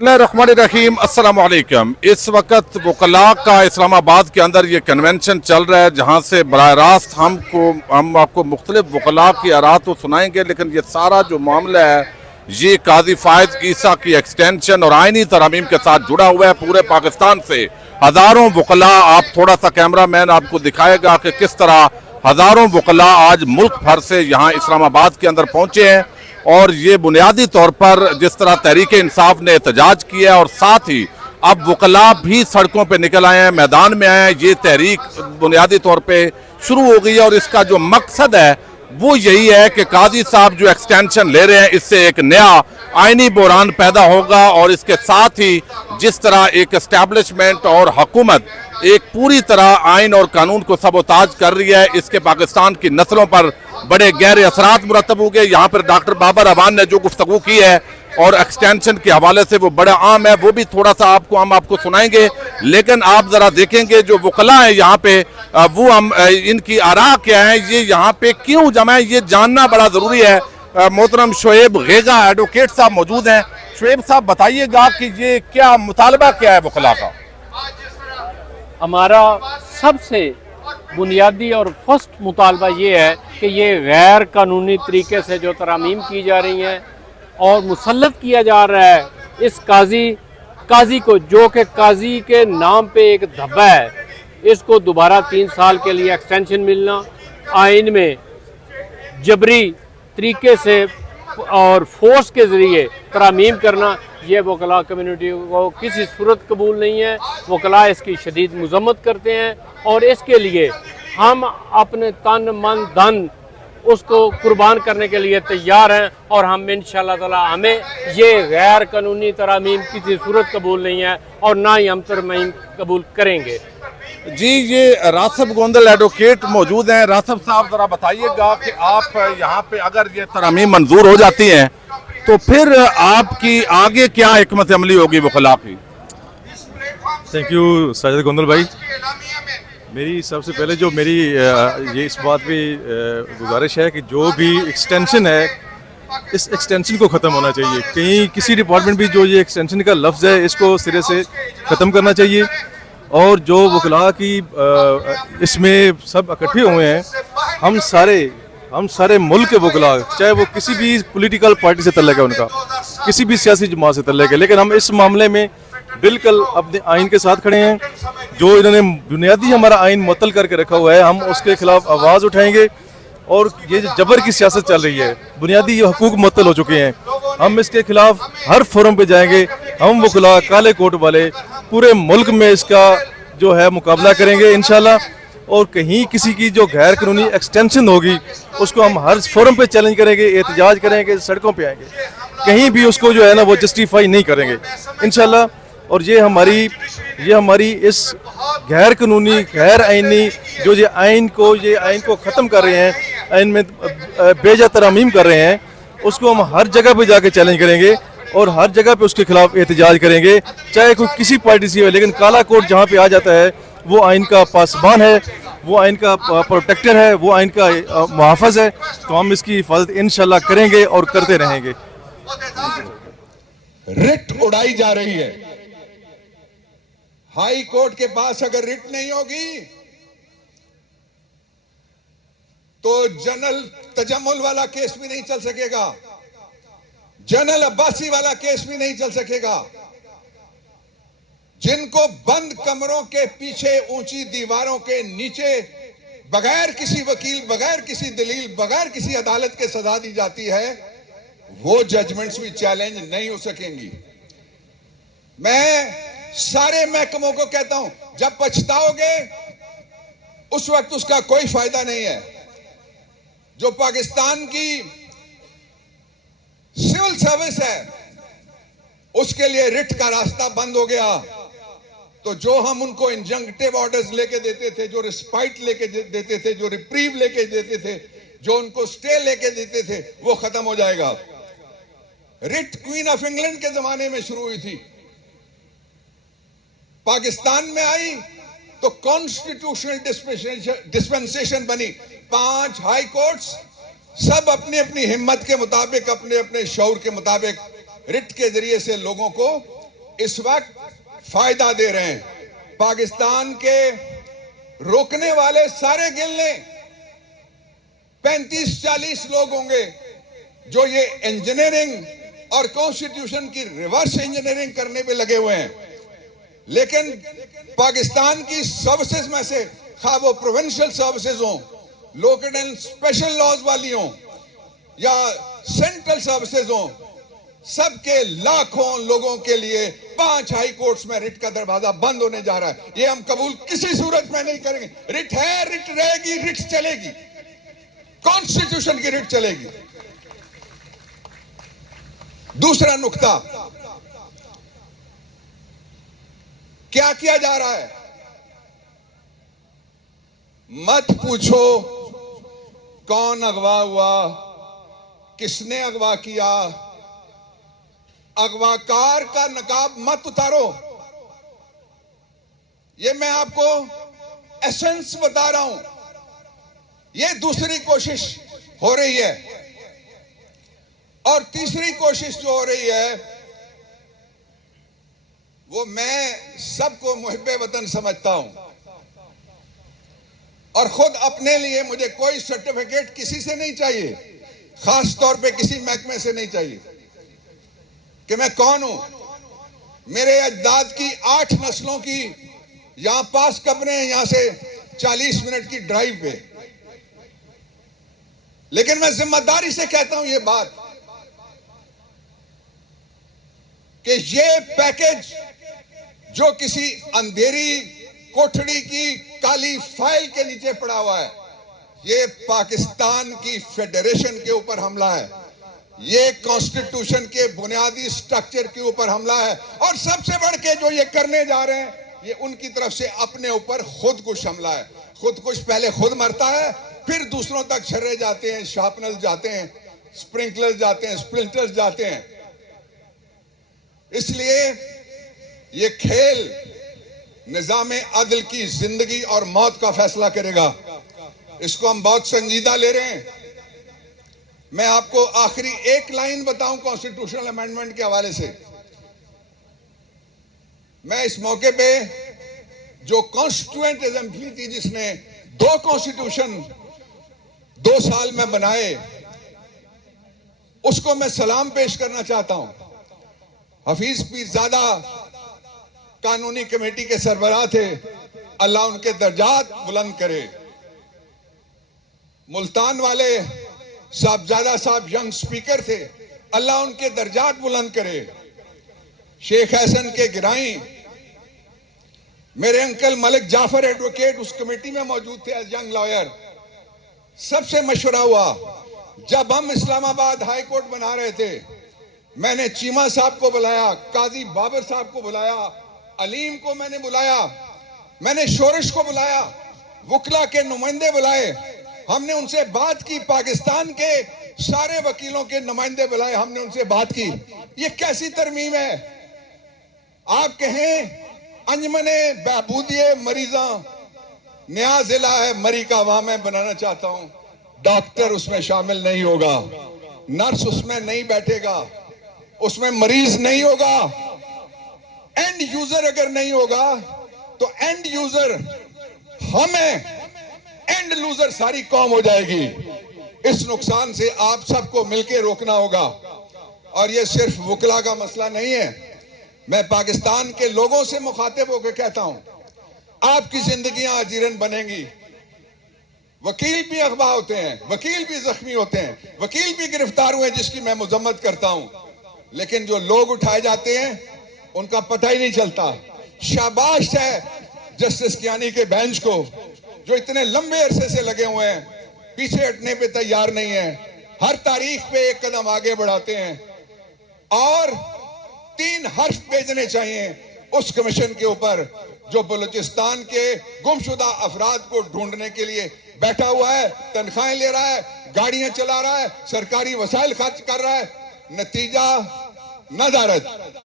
रहीम अस्सलाम वालेकुम। इस वक्त वकला का इस्लामाबाद के अंदर ये कन्वेंशन चल रहा है, जहाँ से बराह रास्त हम आपको मुख्तलिफ वकला की आरा तो सुनाएंगे, लेकिन ये सारा जो मामला है ये काजी फायद ईसा की एक्सटेंशन और आइनी तरमीम के साथ जुड़ा हुआ है। पूरे पाकिस्तान से हज़ारों वकला, आप थोड़ा सा कैमरा मैन आपको दिखाएगा कि किस तरह हज़ारों वकला आज मुल्क भर से यहाँ इस्लामाबाद के अंदर पहुँचे हैं। और ये बुनियादी तौर पर जिस तरह तहरीक इंसाफ ने एहतजाज किया और साथ ही अब वकला भी सड़कों पे निकल आए हैं, मैदान में आए हैं, ये तहरीक बुनियादी तौर पे शुरू हो गई है। और इसका जो मकसद है वो यही है कि काजी साहब जो एक्सटेंशन ले रहे हैं, इससे एक नया आइनी बहरान पैदा होगा और इसके साथ ही जिस तरह एक एस्टैब्लिशमेंट और हुकूमत एक पूरी तरह आइन और कानून को सबोताज कर रही है, इसके पाकिस्तान की नस्लों पर बड़े गहरे असरात मुरतब हो गए। यहाँ पर डॉक्टर बाबर अवान ने जो गुफ्तगू की है और एक्सटेंशन के हवाले से वो बड़ा आम है, वो भी थोड़ा सा हम आपको सुनाएंगे। लेकिन आप जरा देखेंगे जो वकला है यहाँ पे, वो हम इनकी आरा क्या है, ये यहाँ पे क्यों जमा है, ये जानना बड़ा जरूरी है। मोहतरम शोएब घेगा एडवोकेट साहब मौजूद हैं। शोएब साहब बताइएगा कि ये क्या मुतालबा क्या है वकला का? हमारा सबसे बुनियादी और फर्स्ट मुतालबा ये है कि ये गैर कानूनी तरीके से जो तरामीम की जा रही हैं और मुसल्लत किया जा रहा है इस काजी को, जो कि काजी के नाम पे एक धब्बा है, इसको दोबारा 3 साल के लिए एक्सटेंशन मिलना, आइन में जबरी तरीके से और फोर्स के ज़रिए तरामीम करना, ये वकला कम्युनिटी को किसी सूरत कबूल नहीं है। वकला इसकी शदीद मजम्मत करते हैं और इसके लिए हम अपने तन मन धन उसको कुर्बान करने के लिए तैयार हैं। और हम इंशाअल्लाह ताला हमें ये गैर कानूनी तरामीम किसी सूरत कबूल नहीं है और ना ही हम तरमीम कबूल करेंगे। जी, ये रासब गोंदल एडवोकेट मौजूद हैं। रासब साहब जरा बताइएगा कि आप यहाँ पे अगर ये तरामीम मंजूर हो जाती हैं तो फिर आपकी आगे क्या हिकमत अमली होगी वकला की? थैंक यू साजिद गोंदल भाई। मेरी सबसे पहले जो मेरी ये इस बात पे गुजारिश है कि जो भी एक्सटेंशन है, इस एक्सटेंशन को ख़त्म होना चाहिए। कहीं किसी डिपार्टमेंट भी जो ये एक्सटेंशन का लफ्ज़ है इसको सिरे से ख़त्म करना चाहिए। और जो वकला की इसमें सब इकट्ठे हुए हैं, हम सारे मुल्क के वकला, चाहे वो किसी भी पॉलिटिकल पार्टी से तल्लुक़ है उनका, किसी भी सियासी जमात से तल्लुक़ है, लेकिन हम इस मामले में बिल्कुल अपने आइन के साथ खड़े हैं। जो इन्होंने बुनियादी हमारा आइन मुअत्तल करके रखा हुआ है, हम उसके खिलाफ आवाज़ उठाएंगे। और ये जो जबर की सियासत चल रही है, बुनियादी हकूक मुअत्तल हो चुके हैं, हम इसके खिलाफ हर फोरम पे जाएंगे। हम वकला काले कोट वाले पूरे मुल्क में इसका जो है मुकाबला करेंगे इंशाल्लाह। और कहीं किसी की जो गैर कानूनी एक्सटेंशन होगी उसको हम हर फोरम पे चैलेंज करेंगे, एहतजाज करेंगे, सड़कों पे आएंगे, कहीं भी उसको जो है ना वो जस्टिफाई नहीं करेंगे इंशाल्लाह। और ये हमारी इस गैर कानूनी गैर आइनी ये आइन को ख़त्म कर रहे हैं, आइन में बेजा तरामीम कर रहे हैं, उसको हम हर जगह पे जाके चैलेंज करेंगे और हर जगह पे उसके खिलाफ एहतजाज करेंगे, चाहे कोई किसी पार्टी से हो। लेकिन काला कोट जहाँ पे आ जाता है वो आइन का पासबान है, वो आइन का प्रोटेक्टर है, वो आइन का मुहाफ़िज़ है। तो हम इसकी हिफाजत इंशाल्लाह करेंगे और करते रहेंगे। रिट उड़ाई जा रही है। हाई कोर्ट के पास अगर रिट नहीं होगी तो जनरल तजम्मुल वाला केस भी नहीं चल सकेगा, जनरल अब्बासी वाला केस भी नहीं चल सकेगा। जिनको बंद कमरों के पीछे ऊंची दीवारों के नीचे बगैर किसी वकील, बगैर किसी दलील, बगैर किसी अदालत के सजा दी जाती है, वो जजमेंट्स भी चैलेंज नहीं हो सकेंगी। मैं सारे महकमों को कहता हूं, जब पछताओगे उस वक्त उसका कोई फायदा नहीं है। जो पाकिस्तान की सिविल सर्विस है उसके लिए रिट का रास्ता बंद हो गया, तो जो हम उनको इंजंक्टिव ऑर्डर्स लेके देते थे, जो रिस्पाइट लेके देते थे, जो रिप्रीव लेके देते थे, जो उनको स्टे लेके देते थे, वो खत्म हो जाएगा। रिट क्वीन ऑफ इंग्लैंड के जमाने में शुरू हुई थी, पाकिस्तान में आई तो कॉन्स्टिट्यूशनल डिस्पेंसेशन बनी। 5 हाई कोर्ट्स सब अपनी अपनी हिम्मत के मुताबिक, अपने अपने शौर के मुताबिक रिट के जरिए से लोगों को इस वक्त फायदा दे रहे हैं। पाकिस्तान के रोकने वाले सारे गिन लें, 35-40 लोग होंगे जो ये इंजीनियरिंग और कॉन्स्टिट्यूशन की रिवर्स इंजीनियरिंग करने पे लगे हुए हैं। लेकिन पाकिस्तान की सर्विसेज में से, खा वो प्रोविंशियल सर्विसेज हो, लोकल एंड स्पेशल लॉज वाली हो या सेंट्रल सर्विसेज हो, सबके लाखों लोगों के लिए 5 हाई कोर्ट्स में रिट का दरवाजा बंद होने जा रहा है। ये हम कबूल किसी सूरत में नहीं करेंगे। रिट है, रिट रहेगी, रिट चलेगी, कॉन्स्टिट्यूशन की रिट चलेगी। दूसरा नुक्ता, क्या किया जा रहा है? मत पूछो कौन अगवा हुआ, किसने अगवा किया। अगवाकार का नकाब मत उतारो। ये मैं आपको एसेंस बता रहा हूं। ये दूसरी कोशिश हो रही है। और तीसरी कोशिश जो हो रही है वो मैं सबको मुहिब्बे वतन समझता हूं और खुद अपने लिए मुझे कोई सर्टिफिकेट किसी से नहीं चाहिए, खास तौर पे किसी महकमे से नहीं चाहिए कि मैं कौन हूं। मेरे अजदाद की 8 नस्लों की यहां पास कब्रें हैं, यहां से 40 मिनट की ड्राइव पे। लेकिन मैं जिम्मेदारी से कहता हूं ये बात कि ये पैकेज जो किसी अंधेरी कोठड़ी की काली फाइल के नीचे पड़ा हुआ है, ये पाकिस्तान की फेडरेशन के ऊपर हमला है। ये कॉन्स्टिट्यूशन के बुनियादी स्ट्रक्चर के ऊपर हमला है। और सबसे बढ़ के जो ये करने जा रहे हैं, ये उनकी तरफ से अपने ऊपर खुदकुश हमला है। खुदकुश पहले खुद मरता है, फिर दूसरों तक छर्रे जाते हैं, शार्पनर्स जाते हैं, स्प्रिंकलर्स जाते हैं, स्प्लिंटर्स जाते हैं। इसलिए ये खेल निजाम अदल की जिंदगी और मौत का फैसला करेगा। इसको हम बहुत संजीदा ले रहे हैं। मैं आपको आखिरी एक लाइन बताऊं कॉन्स्टिट्यूशनल अमेंडमेंट के हवाले से। मैं इस मौके पे जो कॉन्स्टिट्यूएंट असेंबली थी जिसने 2 कॉन्स्टिट्यूशन 2 साल में बनाए, उसको मैं सलाम पेश करना चाहता हूं। हफीज पीरजादा कानूनी कमेटी के सरबराह थे, अल्लाह उनके दर्जात बुलंद करे। मुल्तान वाले साहबजादा साहब यंग स्पीकर थे, अल्लाह उनके दर्जात बुलंद करे। शेख हसन के गिराई मेरे अंकल मलिक जाफर एडवोकेट उस कमेटी में मौजूद थे एज यंग लॉयर। सबसे मशवरा हुआ। जब हम इस्लामाबाद हाई कोर्ट बना रहे थे, मैंने चीमा साहब को बुलाया, काजी बाबर साहब को बुलाया, अलीम को मैंने बुलाया, मैंने शोरिश को बुलाया, वकला के नुमाइंदे बुलाए। हमने उनसे बात की, पाकिस्तान के सारे वकीलों के नुमाइंदे बुलाए, हमने उनसे बात की। ये कैसी तरमीम है? आप कहें अंजमने बहबूदिये मरीजा नया जिला है मरी का, वहां मैं बनाना चाहता हूं। डॉक्टर उसमें शामिल नहीं होगा, नर्स उसमें नहीं बैठेगा, उसमें मरीज नहीं होगा, एंड यूजर अगर नहीं होगा तो एंड यूजर हम हैं, एंड लूजर सारी कौम हो जाएगी। इस नुकसान से आप सबको मिलकर रोकना होगा। और यह सिर्फ वकला का मसला नहीं है, मैं पाकिस्तान के लोगों से मुखातिब होकर कहता हूं, आपकी जिंदगियां अजीरन बनेंगी। वकील भी अगवा होते हैं, वकील भी जख्मी होते हैं, वकील भी गिरफ्तार हुए जिसकी मैं मजम्मत करता हूं, लेकिन जो लोग उठाए जाते हैं उनका पता ही नहीं चलता। शाबाश है जस्टिस कियानी के बेंच को, जो इतने लंबे अरसे से लगे हुए हैं, पीछे हटने पे तैयार नहीं है, हर तारीख पे एक कदम आगे बढ़ाते हैं। और 3 हर्फ भेजने चाहिए उस कमीशन के ऊपर जो बलूचिस्तान के गुमशुदा अफराद को ढूंढने के लिए बैठा हुआ है, तनख्वाहें ले रहा है, गाड़ियां चला रहा है, सरकारी वसाइल खर्च कर रहा है, नतीजा नदारत।